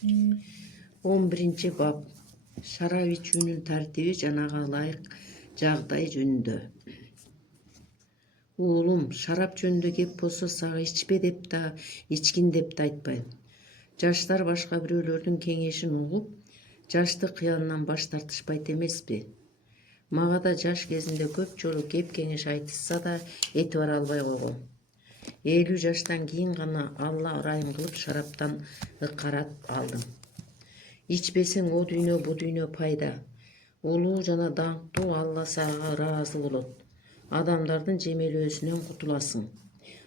11-бап шарап ичүүнүн тартиби жана ага ылайык жагдай жөнүндө. Уулум, шарап жөнүндө кеп болсо сага ичпе деп да, ичкин деп да айтпайм. Жаштар башка бирөөлөрдүн кеңешин угуп, жаштык кыялынан баш тартышпайт эмеспи? Мага да жаш кезинде көп жолу кеп кеңеш айтышса да эти бара албай койгом. 50 жаштан кийин гана Алла ырайым кылып шараптан ыкарат алдым. Ичпесең о дүйнө бу дүйнө пайда. Улуу жана даңктуу Алла сага ыраазы болот. Адамдардын жемелөөсүнөн кутуласың.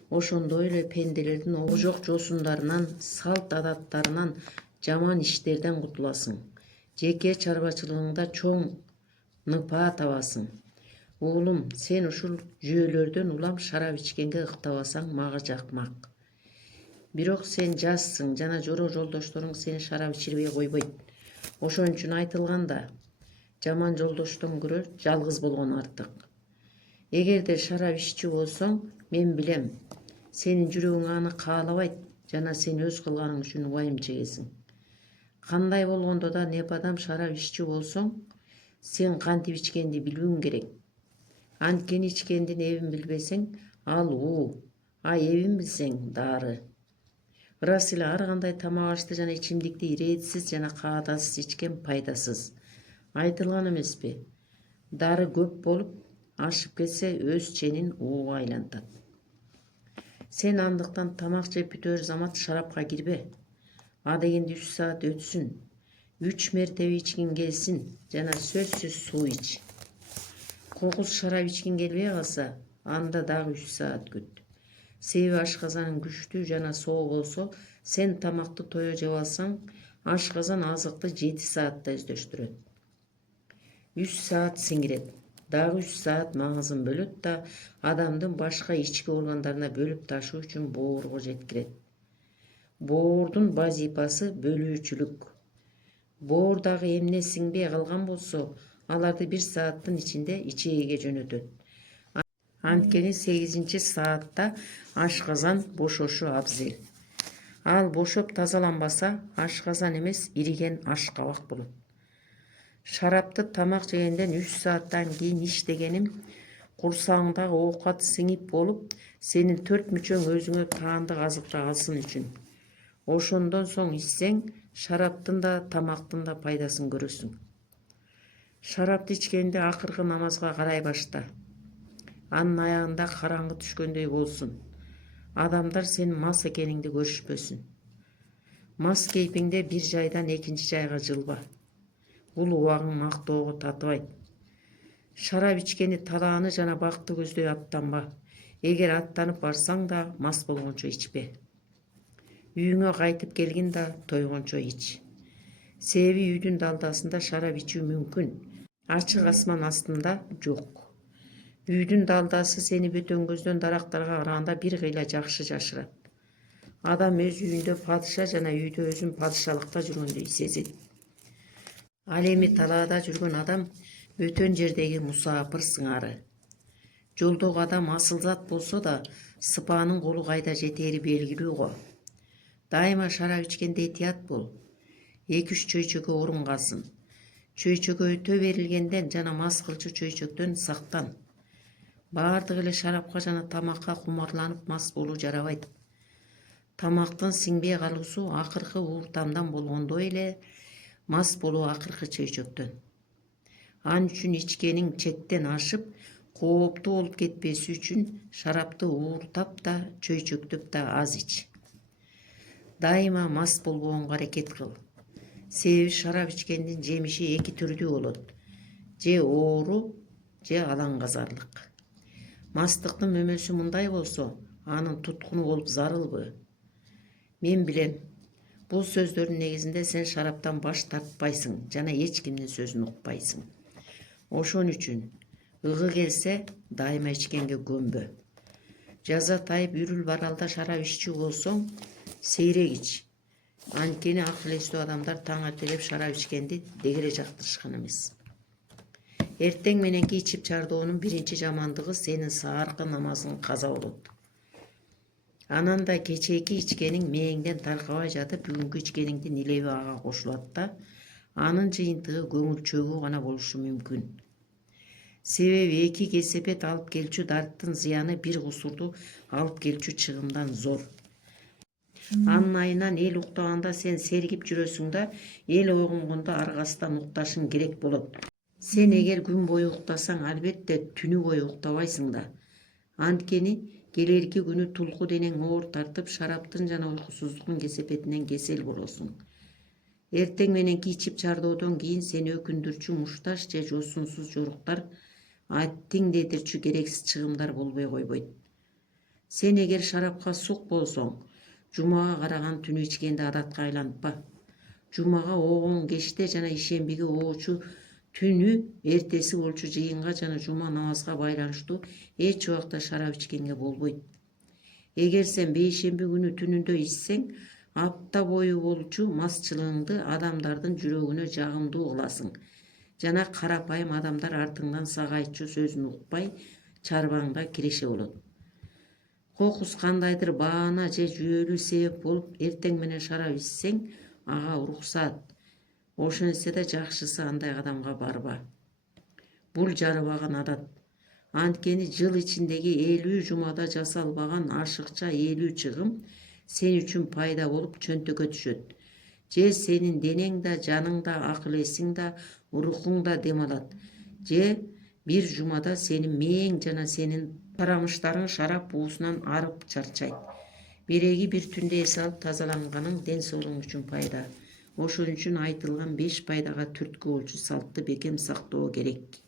Ошондой эле пенделердин ожок жосундарынан, салт адаттарынан, жаман иштерден кутуласың. Жеке чарбачылыгыңда чоң ныпаа табасың. Уулум, сен ушул жүйөлөрдөн улам шарап ичкенге ыктабасаң мага жакмак. Бирок сен жассың жана жора жолдошторуң сени шарап ичирбей койбойт. Ошон үчүн айтылганда, жаман жолдоштон көрө жалгыз болгон артык. Эгерде шарап иччү болсоң, мен билем, сенин жүрөгүң аны каалабайт жана сен өз кылганың үчүн убайым чегесиң. Кандай болгондо да непадам шарап иччү болсоң, сен кантип ичкенди билүүң керек. Анткени ичкендин эбин билбесең, ал уу, а эбин билсең дары. Ырас эле ар кандай тамак ашты жана ичимдикти иретсиз жана каадасыз ичкен пайдасыз. Айтылган эмеспи? Дары көп болуп, ашып кетсе өз ченин ууга айлантат. Сен андыктан тамак жеп бүтөөр замат шарапка кирбе. А дегенде 3 саат өтсүн, 3 мертебе ичкиң келсин жана сөзсүз суу ич. Кокус шарап ичкиң келбей калса, анда дагы 3 саат күт. Себеби ашказаның күчтүү жана соо болсо, сен тамакты тое жеп алсаң, ашказан азыкты 7 саатта өздөштүрөт. 3 саат сиңирет, дагы 3 саат маңызын бөлөт да адамдын башка ички органдарына бөлүп ташуу үчүн боорго жеткирет. Боордун вазипасы бөлүүчүлүк. Боор дагы эмне сиңбей калган болсо, аларды 1 сааттын ичинде ичегиге жөнөтөт. Анткени 8 саатта ашказан бошошу абзел. Ал бошоп тазаланбаса, ашказан эмес, ириген ашкабак болот. Шарапты тамак жегенден 3 сааттан кийин ич дегеним, курсагыңдагы оокат сиңип болуп, сенин 4 мүчөң өзүңө таандык азыктык алсын үчүн. Ошондон соң ичсең, шараптын да, тамактын да пайдасын көрөсүң. Шарапты ичкенде акыркы намазга карай башта. Анын аягында караңгы түшкөндөй болсун. Адамдар сенин мас экениңди көрүшпөсүн. Мас кейпиңде бир жайдан экинчи жайга жылба. Бул убагың мактоого татыбайт. Шарап ичкени талааны жана бакты көздөй аттанба. Эгер аттанып барсаң да мас болгончо ичпе. Үйүңө кайтып келгин да тойгончо ич. Себеби үйдүн далдасында шарап ичүү мүмкүн. Ачык асман астында жок. Үйдүн далдасы сени бөтөн көздөн дарактарга караганда бир кыйла жакшы жашырат. Адам өз үйүндө падыша жана үйдө өзүн падышалыкта жүргөндөй сезет. Ал эми талаада жүргөн адам бөтөн жердеги мусаапыр сыңары. Жолдогу адам асылзат болсо да, сыпаанын колу кайда жетери белгилүү го. Дайыма шарап ичкенде этият бол. 2-3 чөйчөгө орун калсын. Чөйчөгө өтө берилгенден жана мас кылчу чөйчөктөн сактан. Баардык эле шарапка жана тамакка кумарланып мас болуу жарабайт. Тамактын сиңбей калуусу акыркы ууртамдан болгондой эле мас болуу акыркы чөйчөктөн. Ал үчүн ичкениң чектен ашып, кооптуу болуп кетпеси үчүн шарапты ууртап да, чөйчөктөп да аз ич. Дайыма мас болбогонго аракет кыл. Себеби шарап ичкендин жемиши 2 түрдүү болот. Же оору, же алаңгазарлык. Мастыктын мөмөсү мындай болсо, анын туткуну болуп зарылбы? Мен билем, бул сөздөрдүн негизинде сен шараптан баш тартпайсың жана эч кимдин сөзүн укпайсың. Ошон үчүн ыгы келсе, дайыма ичкенге көнбө. Жазатайып үрүл баралда шарап иччү болсоң, сейрек ич. Анткени акыл эстүү адамдар таң эртелеп шарап ичкенди дегеле жактырышкан эмес. Эртең мененки ичип чардоонун биринчи жамандыгы сенин сааркы намазың каза болот. Анан да кечээки ичкениң мээңден таркабай жатып бүгүнкү ичкениңдин илеби ага кошулат да анын жыйынтыгы көңүл чөгүү гана болушу мүмкүн. Себеби эки кесепет алып келчү дарттын зыяны бир кусурду алып келчү чыгымдан зор. Анын айынан эл уктаганда сен сергип жүрөсүң да эл ойгонгондо аргасынан укташың керек болот. Сен эгер күн бою уктасаң албетте түнү бою уктабайсың да. Анткени келерки күнү тулку денең оор тартып шараптын жана уйкусуздуктун кесепетинен кесел болосуң. Эртең мененки ичип чардоодон кийин сени өкүндүрчү мушташ же жосунсуз жоруктар, тиңдетирчү керексиз чыгымдар болбой койбойт. Сен эгер шарапка сук болсоң, жумага караган түнү ичкенди адатка айлантпа. Жумага оогон кечте жана ишембиге оочу түнү эртеси болчу жыйынга жана жума намазга байланыштуу эч убакта шарап ичкенге болбойт. Эгер сен бейшемби күнү түнүндө ичсең, апта бою болчу масчылыгыңды адамдардын жүрөгүнө жагымдуу кыласың жана карапайым адамдар артыңдан сага айтчу сөзүн укпай чарбаңда киреше болот. Кокус кандайдыр баана же жүйөлүү себеп болуп эртең менен шарап ичсең, ага уруксат. Ошентсе да жакшысы андай кадамга барба. Бул жарыбаган адат. Анткени жыл ичиндеги 50 жумада жасалбаган ашыкча 50 чыгым сен үчүн пайда болуп чөнтөккө түшөт. Же сенин денең да, жаның да, акыл эсиң да, рухуң да дем алат. Же бир жумада сенин мээң жана сенин тарамыштарың шарап буусунан арып чарчайт. Биреги бир түндө эс алып тазаланганың ден соолугуң үчүн пайда. Ошон үчүн айтылган 5 пайдага түрткү болчу салтты бекем сактоо керек.